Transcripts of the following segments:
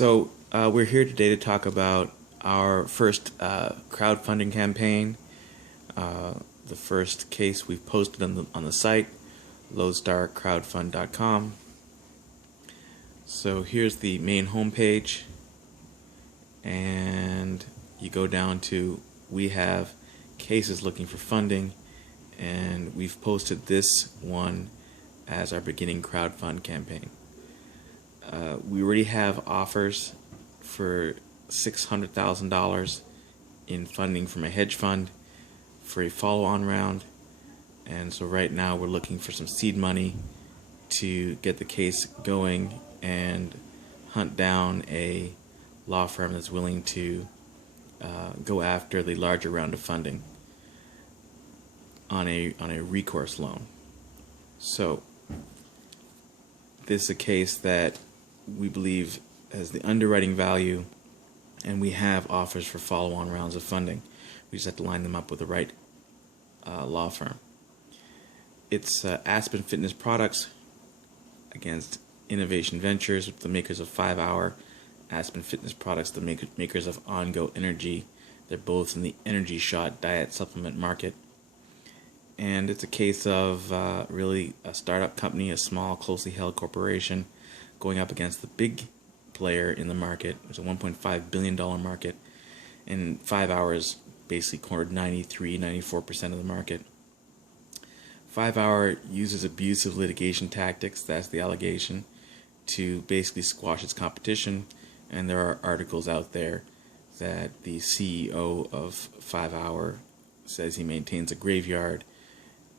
We're here today to talk about our first crowdfunding campaign. The first case we've posted on the site, lodestarcrowdfund.com. So here's the main homepage, and you go down to we have cases looking for funding, and we've posted this one as our beginning crowdfund campaign. We already have offers for $600,000 in funding from a hedge fund for a follow-on round, and so right now we're looking for some seed money to get the case going and hunt down a law firm that's willing to go after the larger round of funding on a recourse loan. So this is a case that we believe has the underwriting value, and we have offers for follow-on rounds of funding. We just have to line them up with the right law firm. It's Aspen Fitness Products against Innovation Ventures, the makers of 5 Hour, Aspen Fitness Products, the makers of Ongoenergy. They're both in the energy shot diet supplement market. And it's a case of really a startup company, a small, closely held corporation, going up against the big player in the market. It's a $1.5 billion market, and 5 Hours basically cornered 94% of the market. 5 Hour uses abusive litigation tactics, that's the allegation, to basically squash its competition, and there are articles out there that the CEO of 5 Hour says he maintains a graveyard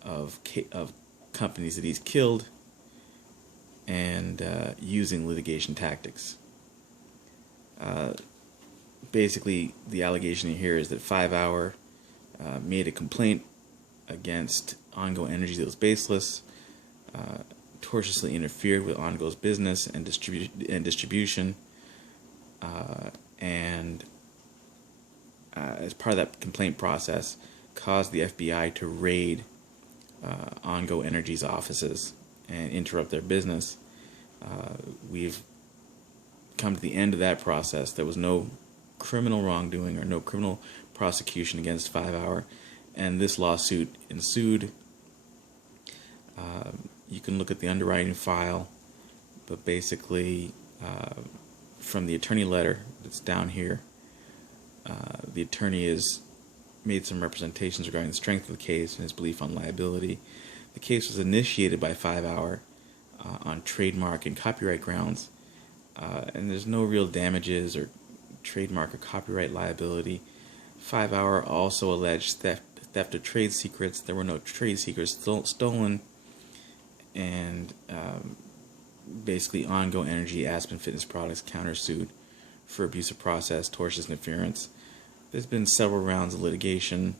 of companies that he's killed and using litigation tactics. Basically, the allegation here is that 5 Hour made a complaint against Ongoenergy that was baseless, tortiously interfered with Ongo's business and distribution, and as part of that complaint process, caused the FBI to raid Ongoenergy's offices and interrupt their business. We've come to the end of that process. There was no criminal wrongdoing or no criminal prosecution against 5 Hour, and this lawsuit ensued. You can look at the underwriting file, but basically from the attorney letter that's down here, the attorney has made some representations regarding the strength of the case and his belief on liability. The case was initiated by 5 Hour on trademark and copyright grounds, and there's no real damages or trademark or copyright liability. 5 Hour also alleged theft of trade secrets. There were no trade secrets stolen, and basically Ongoenergy, Aspen Fitness Products countersued for abuse of process, tortious interference. There's been several rounds of litigation,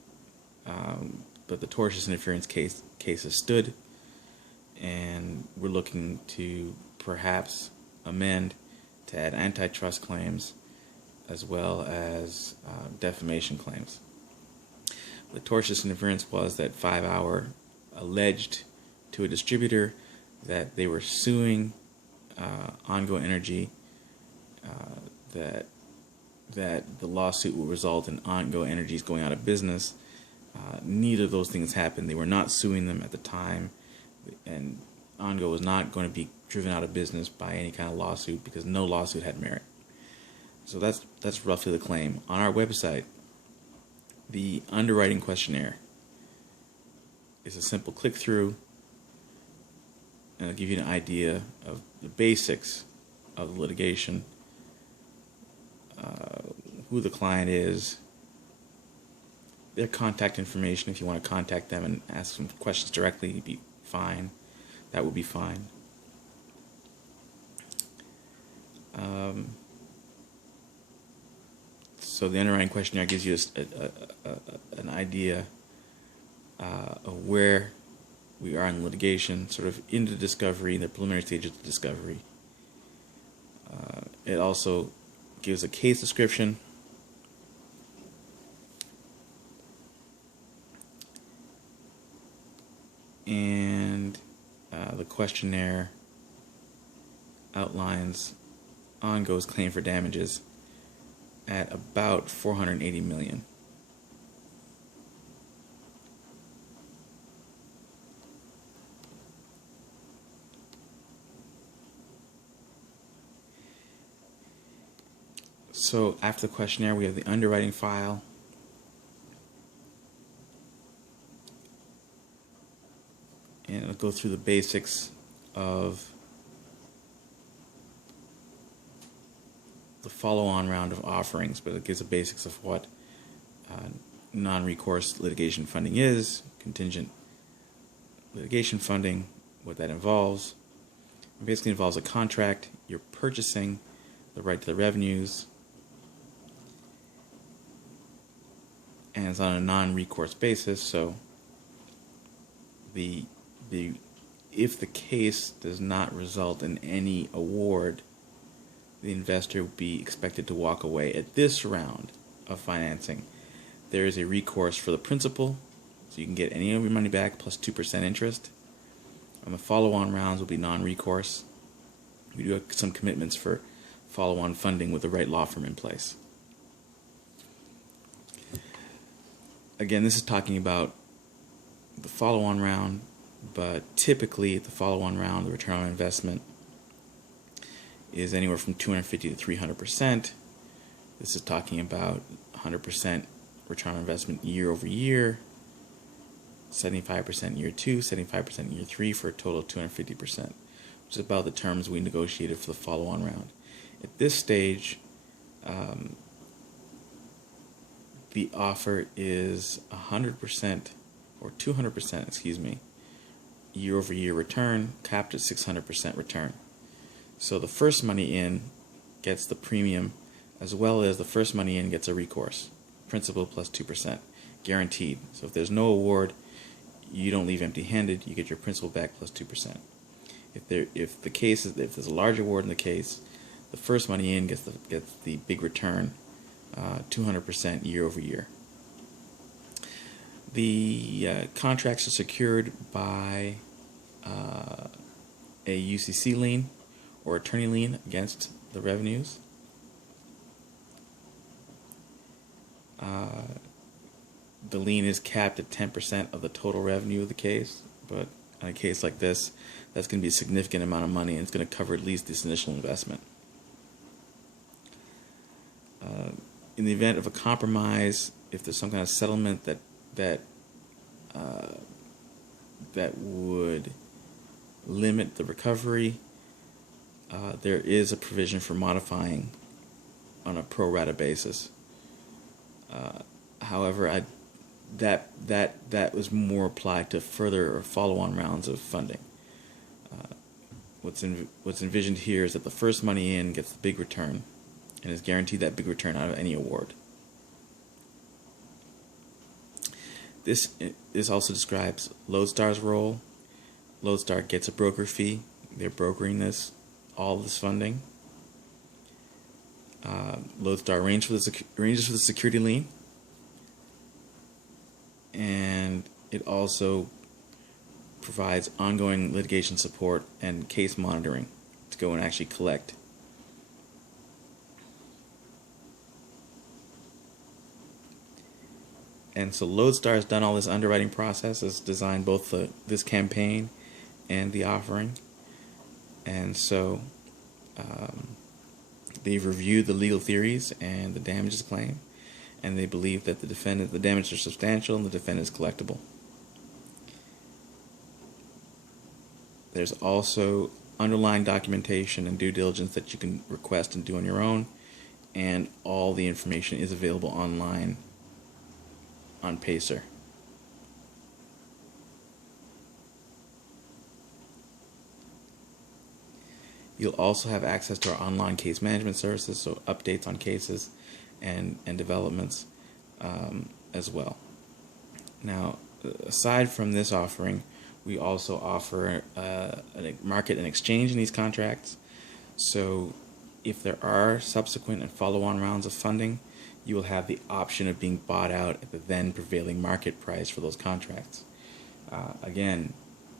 but the tortious interference case has stood, and we're looking to perhaps amend to add antitrust claims as well as defamation claims. The tortious interference was that 5 Hour alleged to a distributor that they were suing Ongoenergy, that the lawsuit will result in Ongoenergy's going out of business. Neither of those things happened. They were not suing them at the time, and Ongo was not going to be driven out of business by any kind of lawsuit because no lawsuit had merit. So that's roughly the claim. On our website, the underwriting questionnaire is a simple click-through, and it'll give you an idea of the basics of the litigation, who the client is, their contact information. If you want to contact them and ask some questions directly, you'd be fine. That would be fine. So the underwriting questionnaire gives you an idea of where we are in litigation, sort of into discovery, in the preliminary stages of discovery. It also gives a case description, and the questionnaire outlines Ongo's claim for damages at about $480 million. So after the questionnaire, we have the underwriting file. And it'll go through the basics of the follow-on round of offerings, but it gives the basics of what non-recourse litigation funding is, contingent litigation funding, what that involves. It basically involves a contract. You're purchasing the right to the revenues, and it's on a non-recourse basis. So if the case does not result in any award, the investor would be expected to walk away. At this round of financing, there is a recourse for the principal, so you can get any of your money back plus 2% interest. And the follow-on rounds will be non-recourse. We do have some commitments for follow-on funding with the right law firm in place. Again, this is talking about the follow-on round, but typically the follow-on round, the return on investment is anywhere from 250 to 300%. This is talking about 100% return on investment year over year, 75% year 2, 75% year 3, for a total of 250%, which is about the terms we negotiated for the follow-on round. At this stage, the offer is 100% or 200%, excuse me, year over year return, capped at 600% return. So the first money in gets the premium, as well as the first money in gets a recourse, principal plus 2%, guaranteed. So if there's no award, you don't leave empty-handed. You get your principal back plus 2%. If there's a large award in the case, the first money in gets the big return, 200% year over year. The contracts are secured by a UCC lien or attorney lien against the revenues. The lien is capped at 10% of the total revenue of the case, but in a case like this, that's going to be a significant amount of money, and it's going to cover at least this initial investment. In the event of a compromise, if there's some kind of settlement that would limit the recovery, there is a provision for modifying on a pro rata basis. However, that was more applied to further or follow-on rounds of funding. What's envisioned here is that the first money in gets the big return and is guaranteed that big return out of any award. This also describes Lodestar's role. Lodestar gets a broker fee. They're brokering all this funding. Lodestar arranges for the security lien, and it also provides ongoing litigation support and case monitoring to go and actually collect. And so Lodestar has done all this underwriting process, has designed both this campaign and the offering. And so they've reviewed the legal theories and the damages claim, and they believe that the damages are substantial and the defendant is collectible. There's also underlying documentation and due diligence that you can request and do on your own, and all the information is available online on Pacer. You'll also have access to our online case management services, so updates on cases and developments as well. Now, aside from this offering, we also offer a market and exchange in these contracts. So if there are subsequent and follow-on rounds of funding, you will have the option of being bought out at the then prevailing market price for those contracts. Again,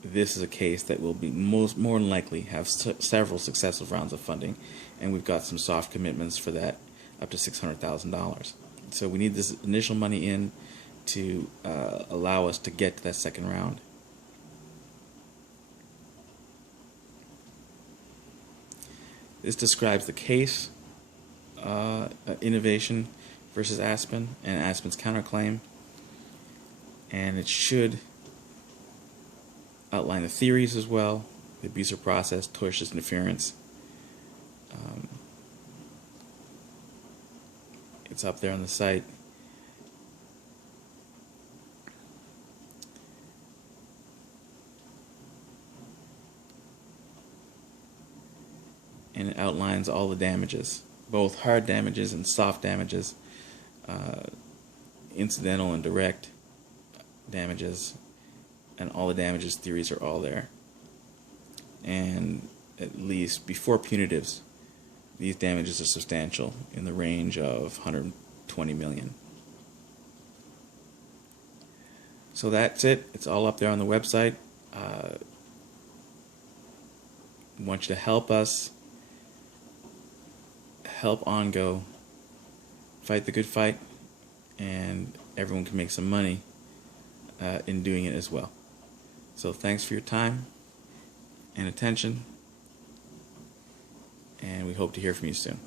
this is a case that will be more than likely have several successive rounds of funding, and we've got some soft commitments for that, up to $600,000. So we need this initial money in to allow us to get to that second round. This describes the case, Innovation versus Aspen, and Aspen's counterclaim, and it should outline the theories as well: the abuse of process, tortious interference. It's up there on the site. And it outlines all the damages, both hard damages and soft damages, incidental and direct damages, and all the damages theories are all there. And at least before punitives, these damages are substantial, in the range of $120 million. So that's it. It's all up there on the website. I want you to help us, help Ongo fight the good fight, and everyone can make some money in doing it as well. So thanks for your time and attention, and we hope to hear from you soon.